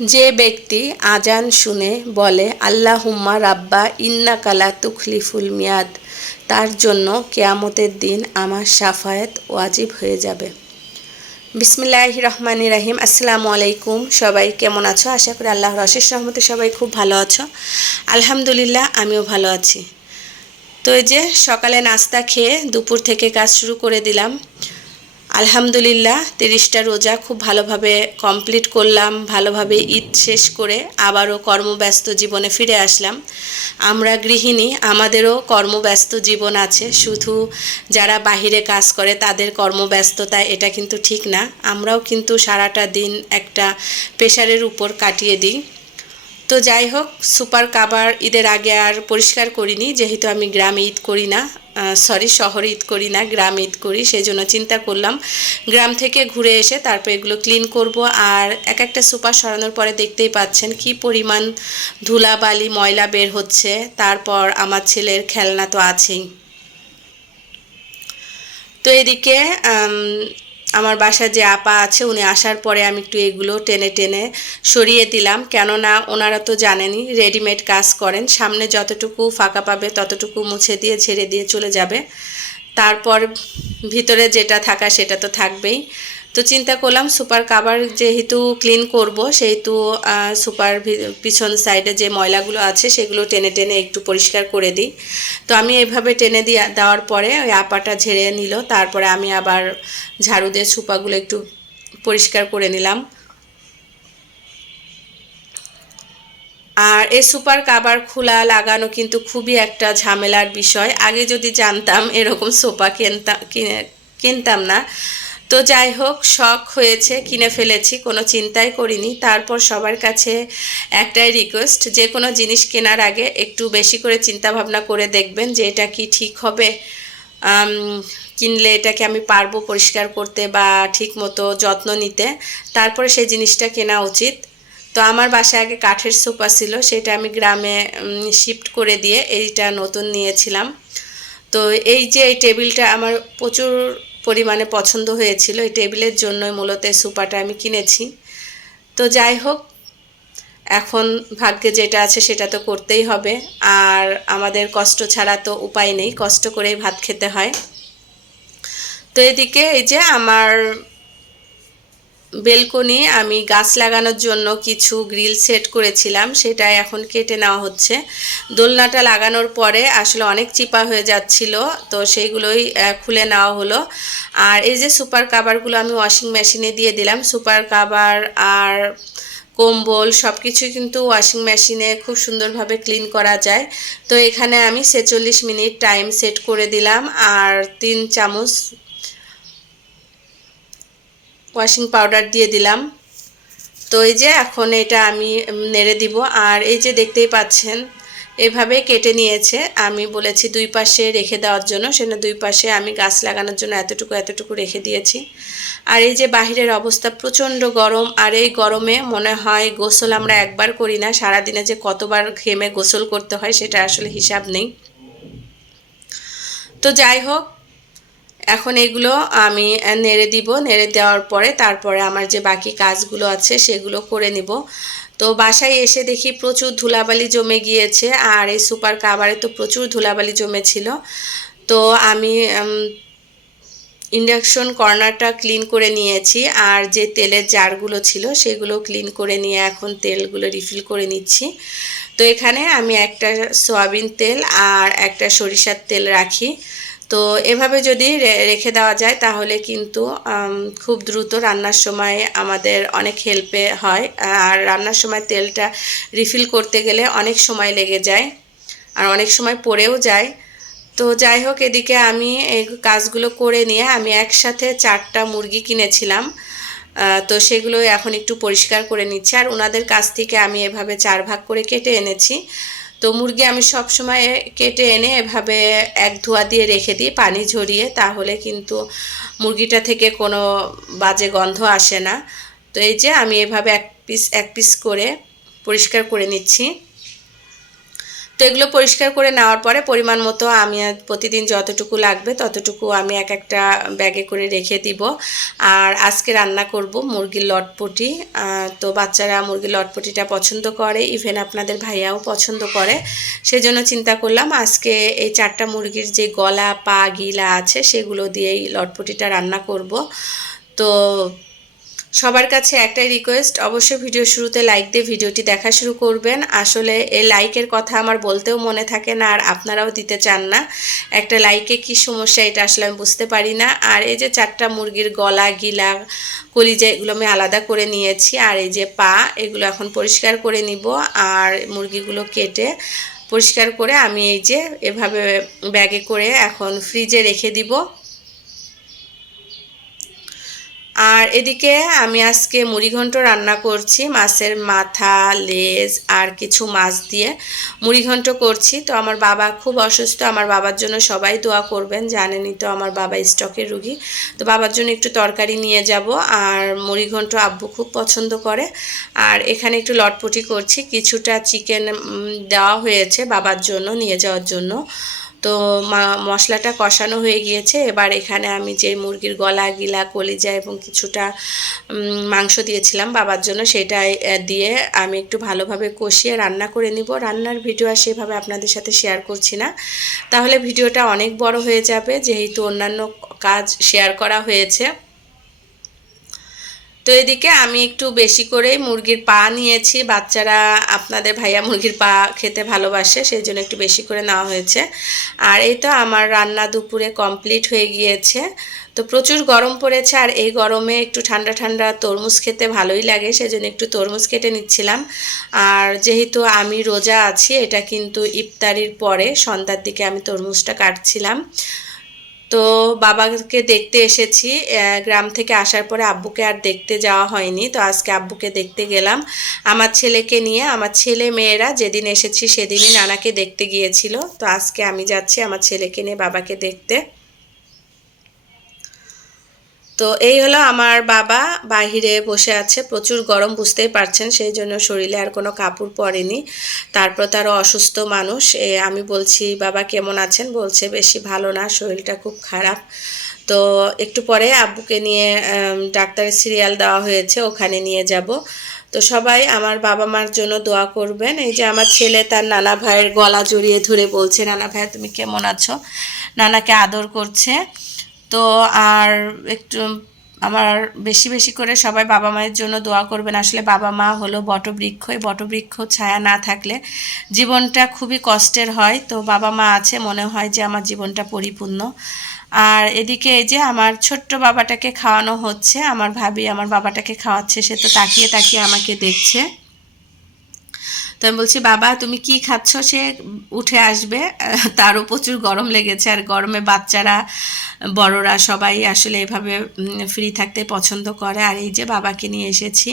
যে ব্যক্তি আজান শুনে বলে আল্লাহ হুম্মা রাব্বা ইন্না কালা তুখলিফুল মিয়াদ। তার জন্য কেয়ামতের দিন আমার সাফায়াত ওয়াজিব হয়ে যাবে। বিসমিল্লাহ রহমান রাহিম। আসসালামু আলাইকুম। সবাই কেমন আছো? আশা করি আল্লাহর অশেষ রহমতে সবাই খুব ভালো আছো। আলহামদুলিল্লাহ, আমিও ভালো আছি। তো এই যে সকালে নাস্তা খেয়ে দুপুর থেকে কাজ শুরু করে দিলাম। আলহামদুলিল্লাহ, তিরিশটা রোজা খুব ভালোভাবে কমপ্লিট করলাম, ভালোভাবে ঈদ শেষ করে আবারও কর্মব্যস্ত জীবনে ফিরে আসলাম। আমরা গৃহিণী, আমাদেরও কর্মব্যস্ত জীবন আছে, শুধু যারা বাহিরে কাজ করে তাদের কর্মব্যস্ততা এটা কিন্তু ঠিক না। আমরাও কিন্তু সারাটা দিন একটা প্রেশারের উপর কাটিয়ে দিই। তো যাই হোক, সুপার কাবার ঈদের আগে আর পরিষ্কার করিনি, যেহেতু আমি গ্রামে ঈদ করি না। সরি শহরে ঈদ করি না, গ্রাম ঈদ করি সেই জন্য চিন্তা করলাম। গ্রাম থেকে ঘুরে এসে তারপর এগুলো ক্লিন করব। আর এক একটা সুপার সরানোর পরে দেখতেই পাচ্ছেন কি পরিমাণ ধুলা বালি ময়লা বের হচ্ছে। তারপর আমার ছেলের খেলনা তো আছেই। তো এদিকে আমার বাসায় যে আপা আছে, উনি আসার পরে আমি একটু এগুলো টেনে টেনে সরিয়ে দিলাম। কেননা ওনারা তো জানেনি রেডিমেড কাজ করেন। সামনে যতটুকু ফাঁকা পাবে, ততটুকু মুছে দিয়ে ছেড়ে দিয়ে চলে যাবে। তারপর ভিতরে যেটা থাকা, সেটা তো থাকবেই। তো চিন্তা করলাম সুপার কাভার যেহেতু ক্লিন করব, সেহেতু সুপার পিছন সাইডে যে ময়লাগুলো আছে সেগুলো টেনে টেনে একটু পরিষ্কার করে দিই। তো আমি এভাবে টেনে দিয়ে, দেওয়ার পরে ওই আপাটা ঝেড়ে নিল, তারপরে আমি আবার ঝাড়ু দিয়ে সুপাগুলো একটু পরিষ্কার করে নিলাম। আর এই সুপার কাবার খোলা লাগানো কিন্তু খুবই একটা ঝামেলার বিষয়। আগে যদি জানতাম এরকম সোফা কিনতাম কিনতাম না তো যাই হোক, শখ হয়েছে, কিনে ফেলেছি, কোনো চিন্তাই করিনি। তারপর সবার কাছে একটাই রিকোয়েস্ট যে কোনো জিনিস কেনার আগে একটু বেশি করে চিন্তা ভাবনা করে দেখবেন যে এটা কি ঠিক হবে। কিনলে এটাকে আমি পারব পরিষ্কার করতে বা ঠিক মতো যত্ন নিতে। তারপরে সেই জিনিসটা কেনা উচিত। তো আমার বাসায় আগে কাঠের সোফা ছিল, সেটা আমি গ্রামে শিফট করে দিয়ে এইটা নতুন নিয়েছিলাম। তো এই যে এই টেবিলটা আমার প্রচুর পরিমাণে পছন্দ হয়েছিল। এই টেবিলের জন্যই মূলত এই সুপাটা আমি কিনেছি। তো যাই হোক, এখন ভাগ্যে যেটা আছে সেটা তো করতেই হবে। আর আমাদের কষ্ট ছাড়া তো উপায় নেই, কষ্ট করেই ভাত খেতে হয়। তো এদিকে এই যে আমার বেলকনি, আমি গাছ লাগানোর জন্য কিছু গ্রিল সেট করেছিলাম সেটা এখন কেটে নেওয়া হচ্ছে। দোলনাটা লাগানোর পরে আসলে অনেক চিপা হয়ে যাচ্ছিল, তো সেইগুলোই খুলে নেওয়া হলো। আর এই যে সুপার কাভারগুলো আমি ওয়াশিং মেশিনে দিয়ে দিলাম, সুপার কাভার আর কম্বল সব কিছু কিন্তু ওয়াশিং মেশিনে খুব সুন্দরভাবে ক্লিন করা যায়। তো এখানে আমি ছেচল্লিশ মিনিট টাইম সেট করে দিলাম, আর তিন চামচ ওয়াশিং পাউডার দিয়ে দিলাম। তো এই যে এখন এটা আমি নেড়ে দিব। আর এই যে দেখতেই পাচ্ছেন, এভাবে কেটে নিয়েছে। আমি বলেছি দুই পাশে রেখে দেওয়ার জন্য সেটা দুই পাশে আমি গাছ লাগানোর জন্য এতটুকু এতটুকু রেখে দিয়েছি। আর এই যে বাহিরের অবস্থা প্রচণ্ড গরম, আর এই গরমে মনে হয় গোসল আমরা একবার করি না, সারাদিনে যে কতবার ঘেমে গোসল করতে হয় সেটা আসলে হিসাব নেই। তো যাই হোক এখন এগুলো আমি নেড়ে দিব। নেড়ে দেওয়ার পরে তারপরে আমার যে বাকি কাজগুলো আছে সেগুলো করে নিব। তো বাসায় এসে দেখি প্রচুর ধুলাবালি জমে গিয়েছে। আর এই সুপার কাবারে তো প্রচুর ধুলাবালি জমেছিল। তো আমি ইন্ডাকশন কর্নারটা ক্লিন করে নিয়েছি। আর যে তেলের জারগুলো ছিল সেগুলো ক্লিন করে নিয়ে এখন তেলগুলো রিফিল করে নিচ্ছি। তো এখানে আমি একটা সয়াবিন তেল আর একটা সরিষার তেল রাখি। তো এভাবে যদি রেখে দেওয়া যায় তাহলে কিন্তু খুব দ্রুত রান্নার সময় আমাদের অনেক হেল্পে হয়। আর রান্নার সময় তেলটা রিফিল করতে গেলে অনেক সময় লেগে যায় আর অনেক সময় পড়েও যায়। তো যাই হোক, এদিকে আমি এই কাজগুলো করে নিয়ে আমি একসাথে চারটা মুরগি কিনেছিলাম। তো সেগুলো এখন একটু পরিষ্কার করে নিচ্ছি। আর ওনাদের কাছ থেকে আমি এভাবে চার ভাগ করে কেটে এনেছি। তো মুরগি আমি সব সময় কেটে এনে এভাবে এক ধোয়া দিয়ে রেখে দিই, পানি ঝরিয়ে, তাহলে কিন্তু মুরগিটা থেকে কোনো বাজে গন্ধ আসে না। তো এই যে আমি এভাবে এক পিস এক পিস করে পরিষ্কার করে নিচ্ছি। তো এগুলো পরিষ্কার করে নেওয়ার পরে পরিমাণ মতো আমি প্রতিদিন যতটুকু লাগবে ততটুকু আমি এক একটা ব্যাগে করে রেখে দিব। আর আজকে রান্না করব মুরগির লটপটি। তো বাচ্চারা মুরগির লটপটিটা পছন্দ করে ইভেন আপনাদের ভাইয়াও পছন্দ করে। সেজন্য চিন্তা করলাম আজকে এই চারটা মুরগির যে গলা, পা, গিলা আছে সেগুলো দিয়েই লটপটিটা রান্না করব। তো সবার কাছে একটাই রিকোয়েস্ট অবশ্যই ভিডিও শুরুতে লাইক দিয়ে ভিডিওটি দেখা শুরু করবেন। আসলে এই লাইকের কথা আমার বলতেও মনে থাকে না, আর আপনারাও দিতে চান না। একটা লাইকে কি সমস্যা এটা আসলে আমি বুঝতে পারি না। আর এই যে চারটা মুরগির গলা, গিলা, কলিজা, এগুলো আমি আলাদা করে নিয়েছি। আর এই যে পা, এগুলো এখন পরিষ্কার করে নিব। আর মুরগিগুলো কেটে পরিষ্কার করে আমি এই যে এভাবে ব্যাগে করে এখন ফ্রিজে রেখে দিব। আর এদিকে আমি আজকে মুড়িঘণ্ট রান্না করছি, মাছের মাথা, লেজ আর কিছু মাছ দিয়ে মুড়িঘণ্ট করছি। তো আমার বাবা খুব অসুস্থ, আমার বাবার জন্য সবাই দোয়া করবেন, জানেনই তো আমার বাবা স্টকের রুগী। তো বাবার জন্য একটু তরকারি নিয়ে যাব আর মুড়িঘণ্ট আব্বু খুব পছন্দ করে। আর এখানে একটু লটপটি করছি, কিছুটা চিকেন দেওয়া হয়েছে বাবার জন্য, নিয়ে যাওয়ার জন্য। তো মা- মশলাটা কষানো হয়ে গিয়েছে। এবার এখানে আমি যে মুরগির গলা, গিলা, কলিজা এবং কিছুটা মাংস দিয়েছিলাম বাবার জন্য সেটা দিয়ে আমি একটু ভালোভাবে কষিয়ে রান্না করে নিব। রান্নার ভিডিও আর সেভাবে আপনাদের সাথে শেয়ার করছি না। তাহলে ভিডিওটা অনেক বড় হয়ে যাবে, যেহেতু অন্যান্য কাজ শেয়ার করা হয়েছে। তো এদিকে আমি একটু বেশি করে মুরগির পা নিয়েছি। বাচ্চারা আপনাদের ভাইয়া মুরগির পা খেতে ভালোবাসে সেই জন্য একটু বেশি করে নেওয়া হয়েছে। আর এই তো আমার রান্না দুপুরে কমপ্লিট হয়ে গিয়েছে। তো প্রচুর গরম পড়েছে আর এই গরমে একটু ঠান্ডা ঠান্ডা তরমুজ খেতে ভালোই লাগে, সেজন্য একটু তরমুজ কেটে নিচ্ছিলাম। আর যেহেতু আমি রোজা আছি, এটা কিন্তু ইফতারির পরে সন্ধ্যার দিকে আমি তরমুজটা কাটছিলাম। তো বাবাকে দেখতে এসেছি গ্রাম থেকে আসার পরে আব্বুকে আর দেখতে যাওয়া হয়নি, তো আজকে আব্বুকে দেখতে গেলাম। আমার ছেলেকে নিয়ে, আমার ছেলে মেয়েরা যেদিন এসেছি সেদিনই নানাকে দেখতে গিয়েছিল, তো আজকে আমি যাচ্ছি আমার ছেলেকে নিয়ে বাবাকে দেখতে। তো এই হলো আমার বাবা বাহিরে বসে আছে প্রচুর গরম বুঝতেই পারছেন সেই জন্য শরীরে আর কোনো কাপড় পরেনি। তারপর তারও অসুস্থ মানুষ এ, আমি বলছি বাবা কেমন আছেন? বলছে বেশি ভালো না শরীরটা খুব খারাপ। তো একটু পরে আব্বুকে নিয়ে ডাক্তারের সিরিয়াল দেওয়া হয়েছে ওখানে নিয়ে যাব। তো সবাই আমার বাবা মার জন্য দোয়া করবেন। এই যে আমার ছেলে তার নানা ভাইয়ের গলা জড়িয়ে ধরে বলছে নানা ভাই তুমি কেমন আছো? নানাকে আদর করছে। তো আর একটু আমার বেশি বেশি করে সবাই বাবা মায়ের জন্য দোয়া করবেন। আসলে বাবা মা হলো বটবৃক্ষ, এই বটবৃক্ষ ছায়া না থাকলে জীবনটা খুবই কষ্টের হয়। তো বাবা মা আছে, মনে হয় যে আমার জীবনটা পরিপূর্ণ। আর এদিকে এই যে আমার ছোট্ট বাবাটাকে খাওয়ানো হচ্ছে, আমার ভাবি আমার বাবাটাকে খাওয়াচ্ছে, সে তো তাকিয়ে তাকিয়ে আমাকে দেখছে। তো আমি বলছি, বাবা, তুমি কি খাচ্ছ? সে উঠে আসবে। তারও প্রচুর গরম লেগেছে। আর গরমে বাচ্চারা, বড়রা সবাই আসলে এভাবে ফ্রি থাকতে পছন্দ করে। আর এই যে বাবাকে নিয়ে এসেছি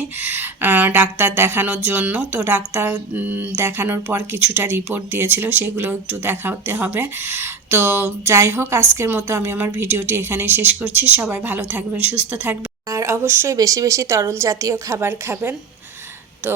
ডাক্তার দেখানোর জন্য। তো ডাক্তার দেখানোর পর কিছুটা রিপোর্ট দিয়েছিল, সেগুলো একটু দেখাতে হবে। তো যাই হোক, আজকের মতো আমি আমার ভিডিওটি এখানেই শেষ করছি। সবাই ভালো থাকবেন, সুস্থ থাকবেন। আর অবশ্যই বেশি বেশি তরল জাতীয় খাবার খাবেন। তো